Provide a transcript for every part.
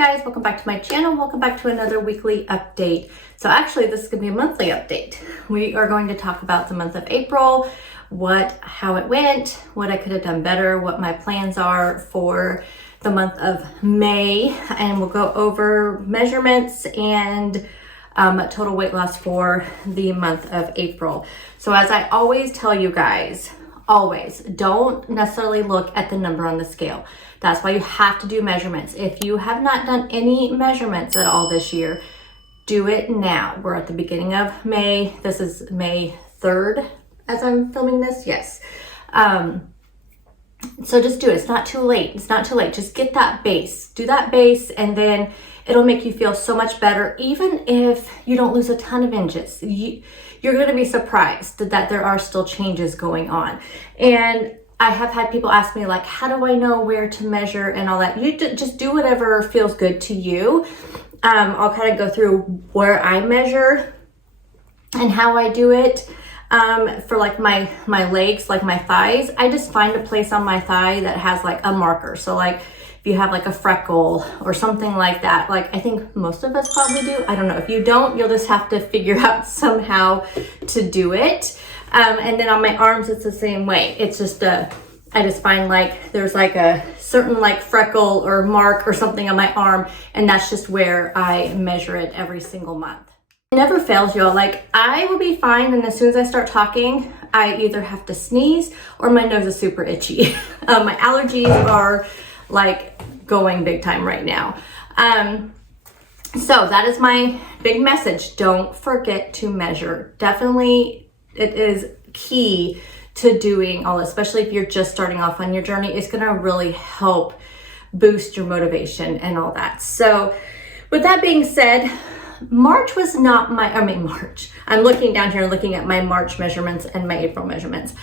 guys, welcome back to my channel. Welcome back to another weekly update. So actually this is going to be a monthly update. We are going to talk about the month of April, how it went, what I could have done better, what my plans are for the month of May, and we'll go over measurements and total weight loss for the month of April. So as I always tell you guys, always don't necessarily look at the number on the scale. That's why you have to do measurements. If you have not done any measurements at all this year, do it now. We're at the beginning of May. This is May 3rd as I'm filming this. Yes. So just do it. It's not too late. It's not too late. Just get that base. Do that base and then it'll make you feel so much better. Even if you don't lose a ton of inches, you're going to be surprised that there are still changes going on. And I have had people ask me like, how do I know where to measure and all that? You just do whatever feels good to you. I'll kind of go through where I measure and how I do it. For like my legs, like my thighs, I just find a place on my thigh that has like a marker. So like if you have like a freckle or something like that, like I think most of us probably do. I don't know. If you don't, you'll just have to figure out somehow to do it. And then on my arms, it's the same way. It's just I just find like there's like a certain like freckle or mark or something on my arm, and that's just where I measure it every single month. It never fails, y'all. Like I will be fine, and as soon as I start talking, I either have to sneeze or my nose is super itchy. My allergies are like going big time right now. So that is my big message. Don't forget to measure. Definitely, it is key to doing all this, especially if you're just starting off on your journey. It's going to really help boost your motivation and all that. So with that being said, March was not March. I'm looking down here and looking at my March measurements and my April measurements.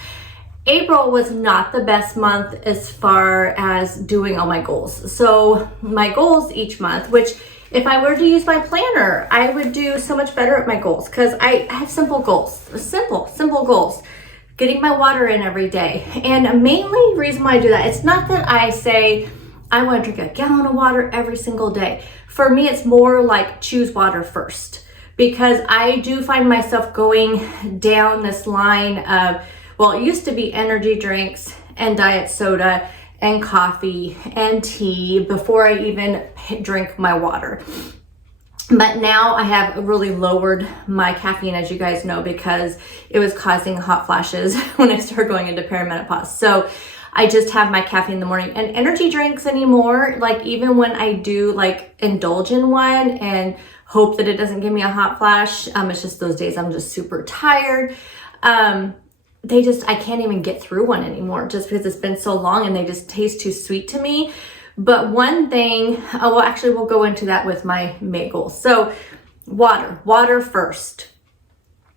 April was not the best month as far as doing all my goals. So my goals each month, which if I were to use my planner, I would do so much better at my goals because I have simple goals, simple goals. Getting my water in every day. And mainly the reason why I do that, it's not that I say I want to drink a gallon of water every single day. For me, it's more like choose water first, because I do find myself going down this line of, well, it used to be energy drinks and diet soda and coffee and tea before I even drink my water. But now I have really lowered my caffeine, as you guys know, because it was causing hot flashes when I started going into perimenopause. So I just have my caffeine in the morning. And energy drinks anymore, like even when I do like indulge in one and hope that it doesn't give me a hot flash, it's just those days I'm just super tired. I can't even get through one anymore just because it's been so long and they just taste too sweet to me. But one thing, we'll go into that with my May goals. So water first.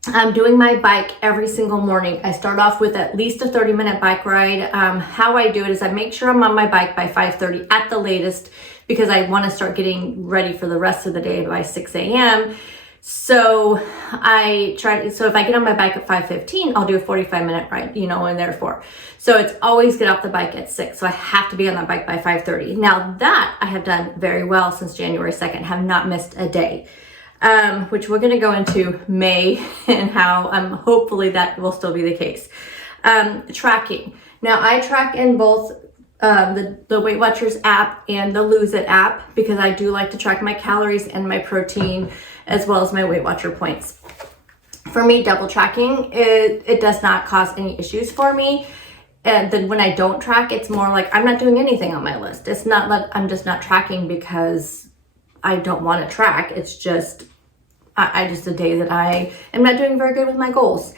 I'm doing my bike every single morning. I start off with at least a 30-minute bike ride. How I do it is I make sure I'm on my bike by 5:30 at the latest, because I want to start getting ready for the rest of the day by 6 a.m. So if I get on my bike at 5:15, I'll do a 45-minute ride, and therefore. So it's always get off the bike at 6. So I have to be on that bike by 5:30. Now that I have done very well since January 2nd, have not missed a day, which we're going to go into May and how hopefully that will still be the case. Tracking. Now I track in both the Weight Watchers app and the Lose It app, because I do like to track my calories and my protein as well as my Weight Watcher points. For me, double tracking, it does not cause any issues for me. And then when I don't track, it's more like I'm not doing anything on my list. It's not like I'm just not tracking because I don't want to track. It's just, I just a day that I am not doing very good with my goals.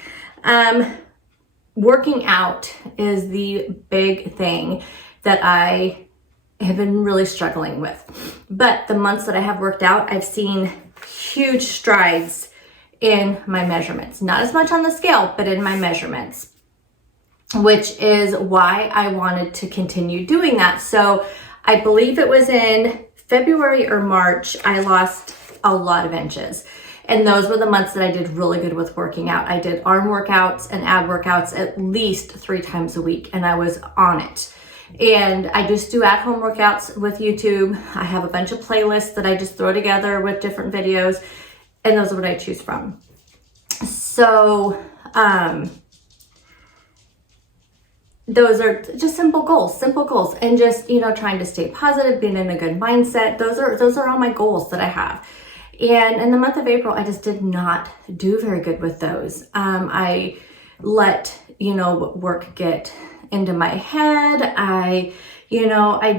Working out is the big thing that I have been really struggling with. But the months that I have worked out, I've seen huge strides in my measurements. Not as much on the scale, but in my measurements, which is why I wanted to continue doing that. So I believe it was in February or March, I lost a lot of inches. And those were the months that I did really good with working out. I did arm workouts and ab workouts at least 3 times a week, and I was on it. And I just do at-home workouts with YouTube. I have a bunch of playlists that I just throw together with different videos, and those are what I choose from. So those are just simple goals, and just, you know, trying to stay positive, being in a good mindset. Those are all my goals that I have. And in the month of April, I just did not do very good with those. I let, you know, work get into my head. I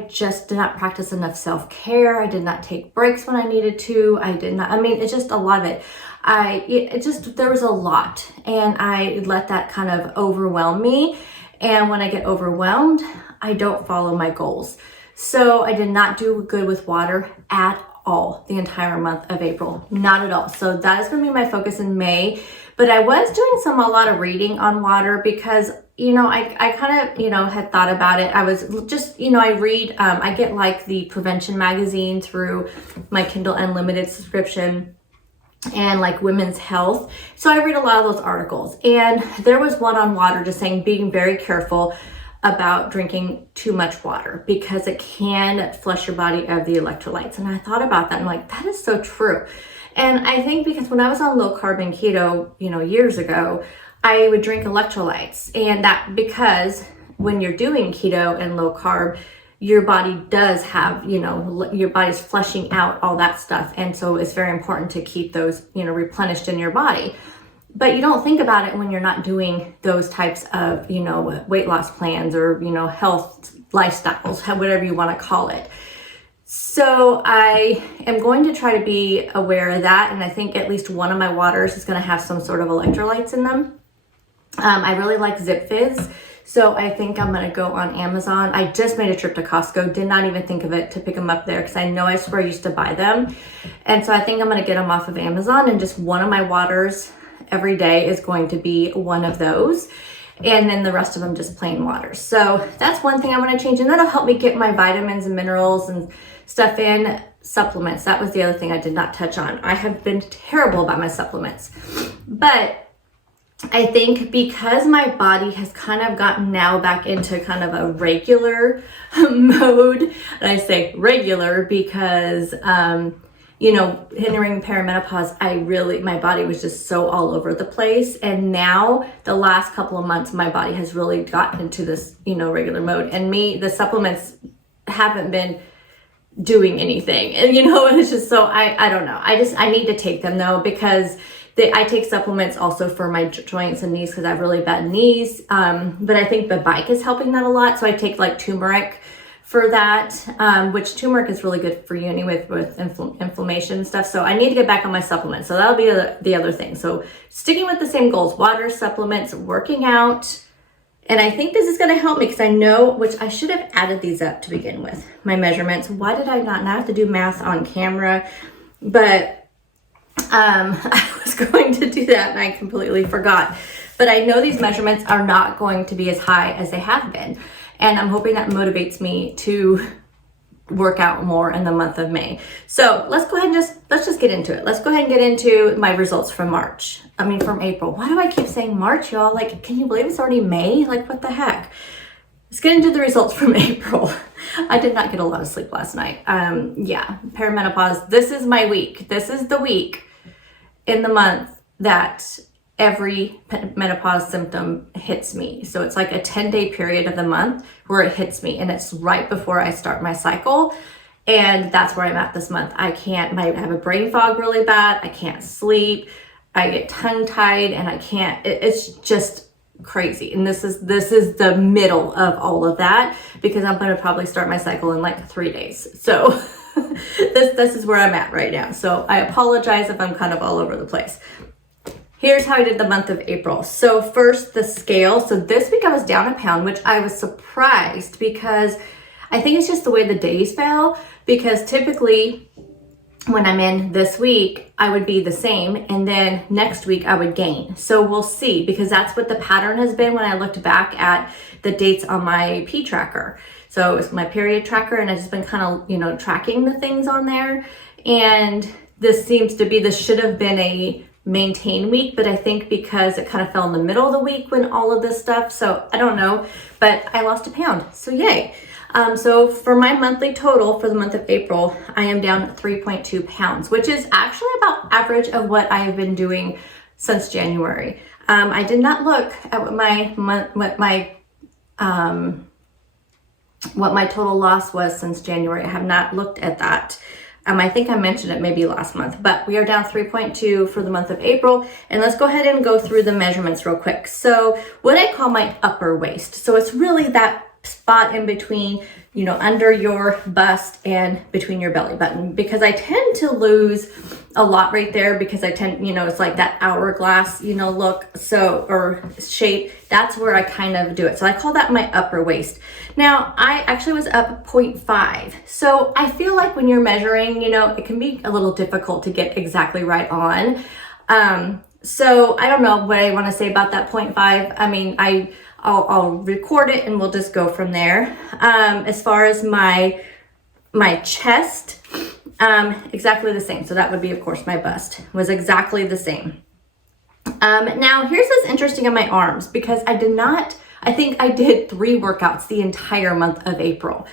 just did not practice enough self-care. I did not take breaks when I needed to. It's just a lot of it. There was a lot, and I let that kind of overwhelm me. And when I get overwhelmed, I don't follow my goals. So I did not do good with water at all the entire month of April, not at all. So that is going to be my focus in May. But I was doing a lot of reading on water because, you know, I kind of, you know, had thought about it. I was just, you know, I read, I get like the prevention magazine through my Kindle Unlimited subscription, and like women's health. So I read a lot of those articles, and there was one on water just saying being very careful about drinking too much water because it can flush your body of the electrolytes. And I thought about that and I'm like, that is so true. And I think because when I was on low carb and keto, you know, years ago, I would drink electrolytes, and that because when you're doing keto and low carb, your body does have, you know, your body's flushing out all that stuff. And so it's very important to keep those, you know, replenished in your body. But you don't think about it when you're not doing those types of, you know, weight loss plans or, you know, health lifestyles, whatever you want to call it. So I am going to try to be aware of that. And I think at least one of my waters is going to have some sort of electrolytes in them. I really like Zip Fizz. So I think I'm going to go on Amazon. I just made a trip to Costco. Did not even think of it to pick them up there because I know I swear I used to buy them. And so I think I'm going to get them off of Amazon, and just one of my waters every day is going to be one of those. And then the rest of them just plain water. So that's one thing I want to change. And that'll help me get my vitamins and minerals and stuff in. Supplements. That was the other thing I did not touch on. I have been terrible about my supplements. But I think because my body has kind of gotten now back into kind of a regular mode, and I say regular because, you know, entering perimenopause, my body was just so all over the place. And now the last couple of months, my body has really gotten into this, you know, regular mode. And the supplements haven't been doing anything. And, you know, it's just so, I don't know. I need to take them though, because I take supplements also for my joints and knees because I have really bad knees. But I think the bike is helping that a lot. So I take like turmeric for that, which turmeric is really good for you anyway with inflammation and stuff. So I need to get back on my supplements. So that'll be the other thing. So sticking with the same goals, water, supplements, working out. And I think this is going to help me because I know, which I should have added these up to begin with, my measurements. Why did I not? Now I have to do math on camera, but I was going to do that and I completely forgot. But I know these measurements are not going to be as high as they have been. And I'm hoping that motivates me to work out more in the month of May. So let's go ahead and let's just get into it. Let's go ahead and get into my results from from April. Why do I keep saying March, y'all? Like, can you believe it's already May? Like, what the heck? Let's get into the results from April. I did not get a lot of sleep last night. Yeah, perimenopause. This is my week. This is the week in the month that every menopause symptom hits me. So it's like a 10-day period of the month where it hits me, and it's right before I start my cycle. And that's where I'm at this month. I have a brain fog really bad. I can't sleep. I get tongue-tied and I can't, it's just crazy. And this is the middle of all of that because I'm going to probably start my cycle in like 3 days. So this is where I'm at right now. So I apologize if I'm kind of all over the place. Here's how I did the month of April. So first, the scale. So this week I was down a pound, which I was surprised because I think it's just the way the days fell, because typically when I'm in this week, I would be the same, and then next week I would gain. So we'll see, because that's what the pattern has been when I looked back at the dates on my P tracker. So it's my period tracker, and I've just been kind of, tracking the things on there. And this should have been a maintain week, but I think because it kind of fell in the middle of the week when all of this stuff, so I don't know, but I lost a pound, so yay. So for my monthly total for the month of April, I am down 3.2 pounds, which is actually about average of what I have been doing since January. I did not look at what my total loss was since January. I have not looked at that. I think I mentioned it maybe last month, but we are down 3.2 for the month of April. And let's go ahead and go through the measurements real quick. So what I call my upper waist. So it's really that spot in between, you know, under your bust and between your belly button, because I tend to lose a lot right there because I tend, you know, it's like that hourglass, you know, look, so, or shape. That's where I kind of do it. So I call that my upper waist. Now I actually was up 0.5. So I feel like when you're measuring, you know, it can be a little difficult to get exactly right on. So I don't know what I want to say about that 0.5. I mean, I'll record it and we'll just go from there. As far as my chest, exactly the same. So that would be, of course, my bust was exactly the same. Now here's what's interesting on my arms, because I think I did 3 workouts the entire month of April,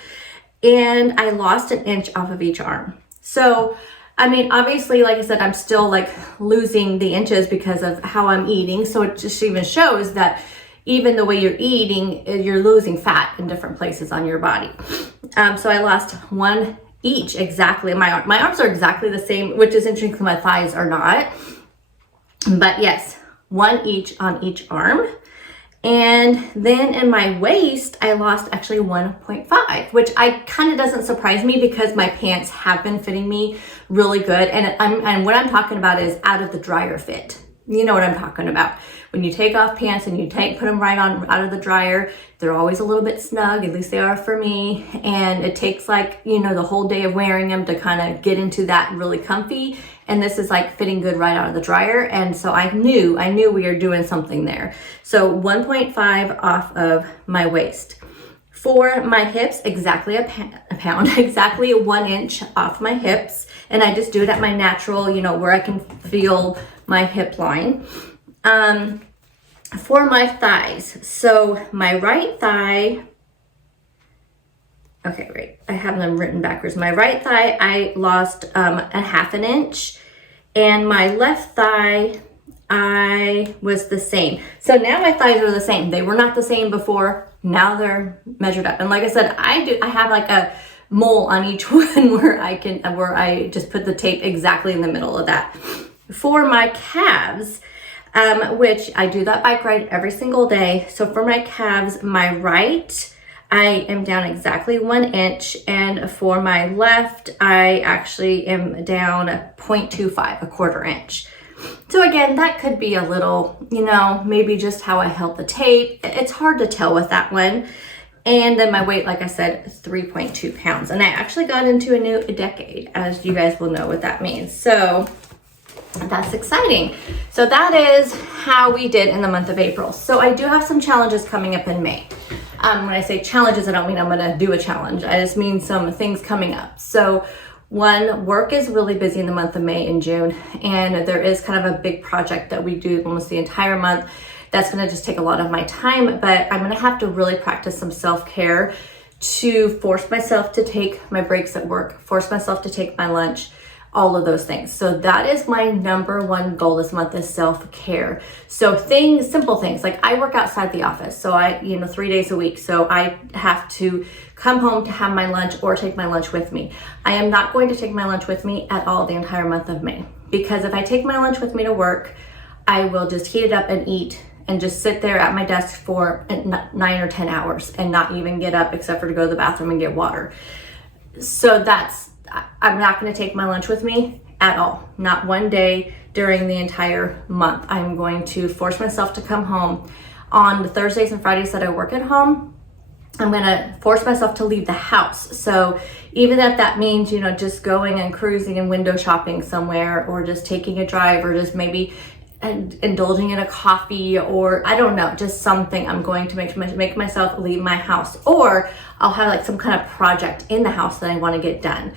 and I lost an inch off of each arm. So, I mean, obviously, like I said, I'm still like losing the inches because of how I'm eating. So it just even shows that even the way you're eating, you're losing fat in different places on your body. So I lost 1 each exactly. My arms are exactly the same, which is interesting because my thighs are not. But yes, 1 each on each arm. And then in my waist, I lost actually 1.5, which kind of doesn't surprise me because my pants have been fitting me really good. And what I'm talking about is out of the dryer fit. You know what I'm talking about. When you take off pants and you put them right on out of the dryer, they're always a little bit snug, at least they are for me. And it takes like, you know, the whole day of wearing them to kind of get into that really comfy. And this is like fitting good right out of the dryer. And so I knew we were doing something there. So 1.5 off of my waist. For my hips, exactly a pound, exactly 1 inch off my hips. And I just do it at my natural, you know, where I can feel my hip line. For my thighs, so my right thigh, okay, right, I have them written backwards. My right thigh, I lost a 1/2 inch, and my left thigh, I was the same. So now my thighs are the same. They were not the same before. Now they're measured up. And like I said, I have like a mole on each one where I just put the tape exactly in the middle of that. For my calves, which I do that bike ride every single day. So for my calves, my right, I am down exactly 1 inch. And for my left, I actually am down 0.25, a 1/4 inch. So again, that could be a little, you know, maybe just how I held the tape. It's hard to tell with that one. And then my weight, like I said, 3.2 pounds. And I actually got into a new decade, as you guys will know what that means. So that's exciting. So that is how we did in the month of April. So I do have some challenges coming up in May. When I say challenges, I don't mean I'm going to do a challenge. I just mean some things coming up. So one, work is really busy in the month of May and June. And there is kind of a big project that we do almost the entire month. That's going to just take a lot of my time, but I'm going to have to really practice some self-care to force myself to take my breaks at work, force myself to take my lunch, all of those things. So that is my number one goal this month, is self-care. So simple things, like I work outside the office. So 3 days a week. So I have to come home to have my lunch or take my lunch with me. I am not going to take my lunch with me at all the entire month of May, because if I take my lunch with me to work, I will just heat it up and eat and just sit there at my desk for 9 or 10 hours and not even get up except for to go to the bathroom and get water. So I'm not going to take my lunch with me at all. Not one day during the entire month. I'm going to force myself to come home. On the Thursdays and Fridays that I work at home, I'm going to force myself to leave the house. So even if that means, just going and cruising and window shopping somewhere, or just taking a drive, or just maybe indulging in a coffee, or I don't know, just something, I'm going to make myself leave my house. Or I'll have like some kind of project in the house that I want to get done.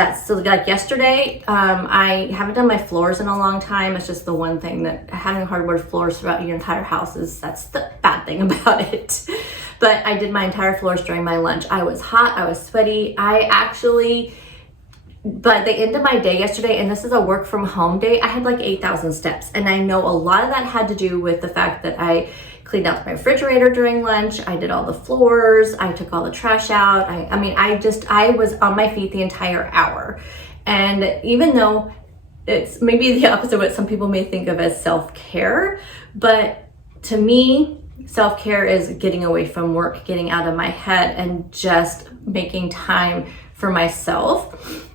that's so, like yesterday, I haven't done my floors in a long time. It's just the one thing that having hardwood floors throughout your entire house that's the bad thing about it. But I did my entire floors during my lunch. I was hot, I was sweaty. But the end of my day yesterday, and this is a work from home day, I had like 8,000 steps. And I know a lot of that had to do with the fact that I cleaned out my refrigerator during lunch. I did all the floors. I took all the trash out. I was on my feet the entire hour. And even though it's maybe the opposite of what some people may think of as self-care, but to me, self-care is getting away from work, getting out of my head, and just making time for myself.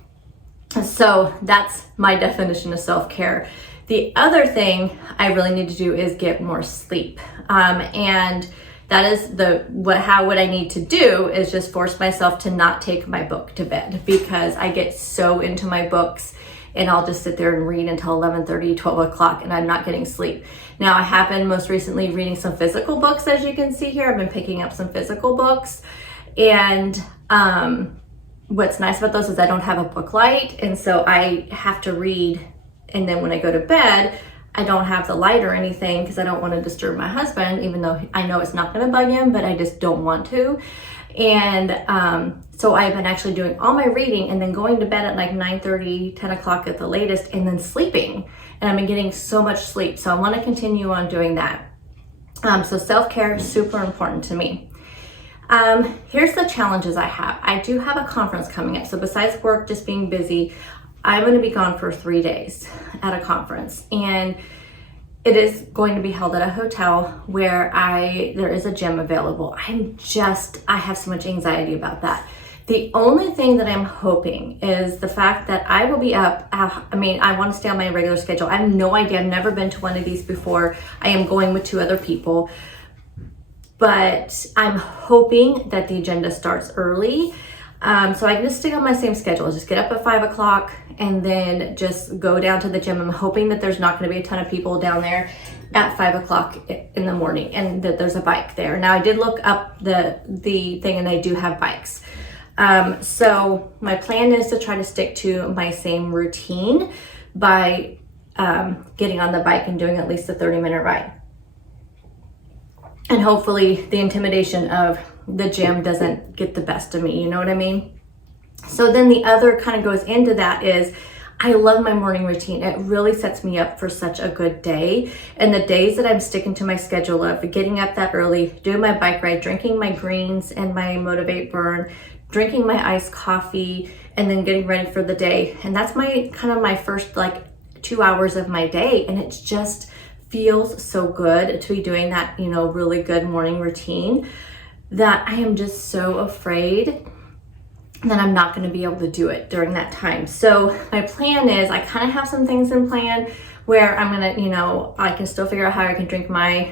So that's my definition of self-care. The other thing I really need to do is get more sleep. And that is what I need to do is just force myself to not take my book to bed, because I get so into my books and I'll just sit there and read until 11:30, 12 o'clock, and I'm not getting sleep. Now, I have been most recently reading some physical books, as you can see here. I've been picking up some physical books, and what's nice about those is I don't have a book light, and so I have to read, and then when I go to bed, I don't have the light or anything because I don't want to disturb my husband, even though I know it's not going to bug him, but I just don't want to. And so I've been actually doing all my reading and then going to bed at like 9:30, 10 o'clock at the latest, and then sleeping. And I've been getting so much sleep. So I want to continue on doing that. So self-care is super important to me. Here's the challenges I have. I do have a conference coming up. So besides work just being busy, I'm going to be gone for 3 days at a conference, and it is going to be held at a hotel where there is a gym available. I have so much anxiety about that. The only thing that I'm hoping is the fact that I will be up. I want to stay on my regular schedule. I have no idea. I've never been to one of these before. I am going with 2 other people, but I'm hoping that the agenda starts early. So I can just stick on my same schedule, just get up at 5 o'clock and then just go down to the gym. I'm hoping that there's not going to be a ton of people down there at 5 o'clock in the morning and that there's a bike there. Now, I did look up the thing and they do have bikes. So my plan is to try to stick to my same routine by getting on the bike and doing at least a 30-minute ride. And hopefully the intimidation of the gym doesn't get the best of me, you know what I mean? So then the other kind of goes into that is I love my morning routine. It really sets me up for such a good day. And the days that I'm sticking to my schedule of getting up that early, doing my bike ride, drinking my greens and my Motivate Burn, drinking my iced coffee, and then getting ready for the day. And that's my first like 2 hours of my day. And it just feels so good to be doing that, really good morning routine, that I am just so afraid that I'm not going to be able to do it during that time. So my plan is I kind of have some things in plan where I'm going to, I can still figure out how I can drink my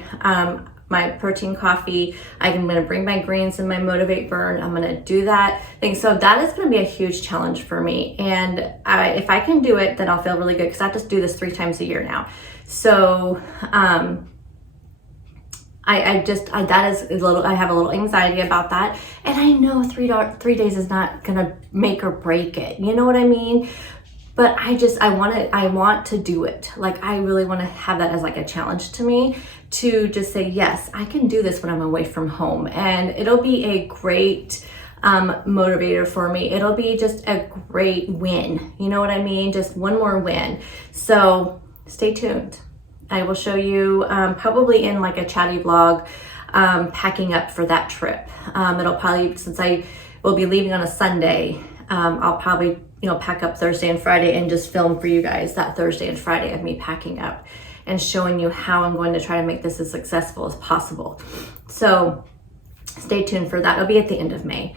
protein coffee. I'm going to bring my greens and my Motivate Burn. I'm going to do that thing. So that is going to be a huge challenge for me. And if I can do it, then I'll feel really good because I just do this 3 times a year now. So, I have a little anxiety about that. And I know 3 days is not going to make or break it. You know what I mean? But I want to do it. Like, I really want to have that as like a challenge to me to just say, yes, I can do this when I'm away from home. And it'll be a great motivator for me. It'll be just a great win. You know what I mean? Just one more win. So stay tuned. I will show you probably in like a chatty vlog packing up for that trip. It'll probably, since I will be leaving on a Sunday, I'll probably pack up Thursday and Friday and just film for you guys that Thursday and Friday of me packing up and showing you how I'm going to try to make this as successful as possible. So stay tuned for that. It'll be at the end of May.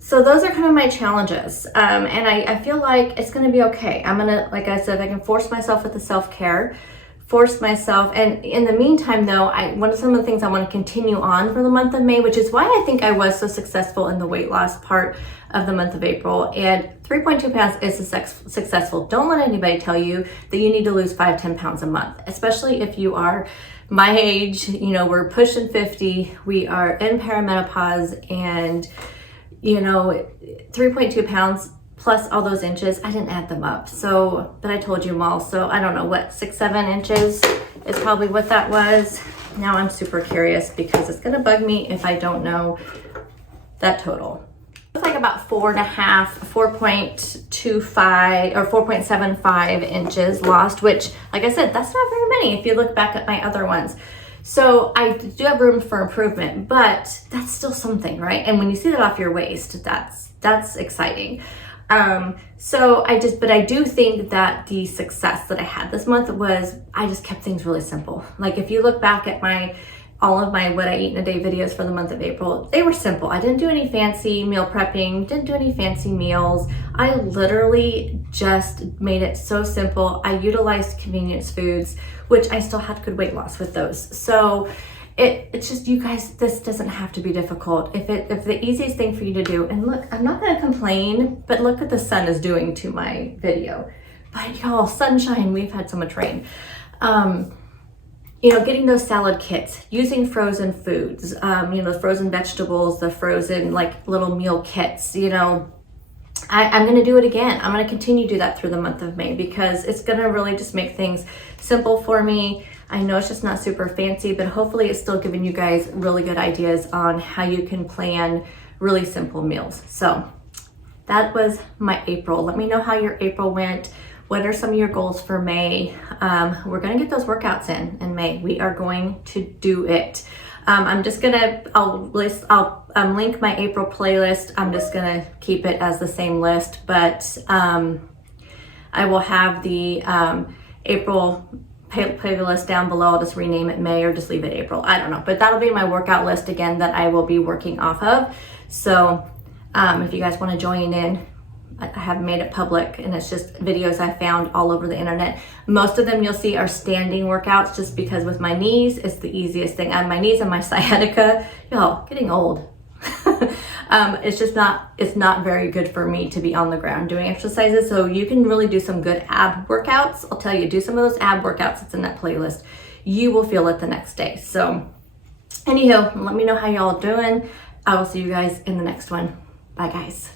So those are kind of my challenges. And I feel like it's going to be okay. I'm going to, like I said, I can force myself with the self-care, force myself. And in the meantime, though, some of the things I want to continue on for the month of May, which is why I think I was so successful in the weight loss part of the month of April. And 3.2 pounds is successful. Don't let anybody tell you that you need to lose 5-10 pounds a month, especially if you are my age. We're pushing 50. We are in perimenopause, and you know, 3.2 pounds plus all those inches. I didn't add them up. So, but I told you them all. So I don't know what, 6-7 inches is probably what that was. Now I'm super curious because it's gonna bug me if I don't know that total. It's like about 4.25 or 4.75 inches lost, which, like I said, that's not very many if you look back at my other ones. So I do have room for improvement, but that's still something, right? And when you see that off your waist, that's exciting. But I do think that the success that I had this month was I just kept things really simple. Like if you look back at all of my what I eat in a day videos for the month of April, they were simple. I didn't do any fancy meal prepping, didn't do any fancy meals. I literally just made it so simple. I utilized convenience foods, which I still had good weight loss with those. So it's just, you guys, this doesn't have to be difficult. If the easiest thing for you to do, and look, I'm not gonna complain, but look what the sun is doing to my video. But y'all, sunshine, we've had so much rain. You know, getting those salad kits, using frozen foods, you know, the frozen vegetables, the frozen like little meal kits, you know, I'm gonna do it again. I'm gonna continue to do that through the month of May because it's gonna really just make things simple for me. I know it's just not super fancy, but hopefully it's still giving you guys really good ideas on how you can plan really simple meals. So that was my April. Let me know how your April went. What are some of your goals for May? We're gonna get those workouts in May. We are going to do it. I'll link my April playlist. I'm just gonna keep it as the same list, but I will have the April playlist down below. I'll just rename it May or just leave it April. I don't know, but that'll be my workout list again that I will be working off of. So if you guys want to join in, I have made it public, and it's just videos I found all over the internet. Most of them you'll see are standing workouts just because with my knees, it's the easiest thing. On my knees and my sciatica, y'all, getting old. It's not very good for me to be on the ground doing exercises. So you can really do some good ab workouts. I'll tell you, do some of those ab workouts that's in that playlist. You will feel it the next day. So anywho, let me know how y'all doing. I will see you guys in the next one. Bye guys.